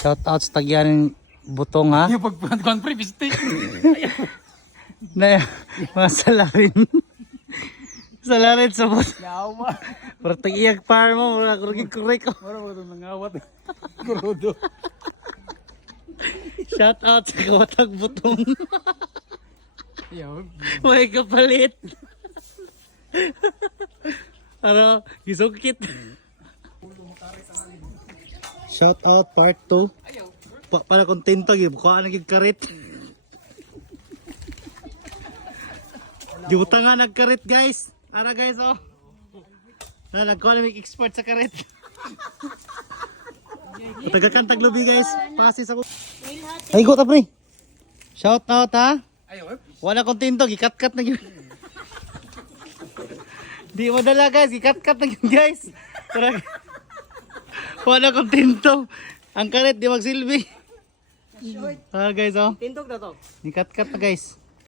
Shout out sa tagyanin butong ha. Yung pagpagkuhan pre, mistake. Na mga salarin. Salarin sa bot. Yawa. Para tag-iyag par mo, wala kurigig-kurig ko. Mara mo itong nangawat. Kurudo. Shout out sa kawatag butong. Yawa. May kapalit. Ano, gisukit. Shout out part 2. Para kontento gyud ko ana gyud karit. Juta nga nagkarit guys. Ara guys oh. Na nag-economic expert sa karit. Tagakan taglubi guys. Pasis ako. Ay go ta pre. Shout out ha. Ayaw. Wala kontento gikat-kat na gyud. Di madala guys, gikat-kat na gyud guys. Tara. Wala kontento. Ang karit di magsilbi. Ah guys oh. Tindog na to. Gikat-kat na guys.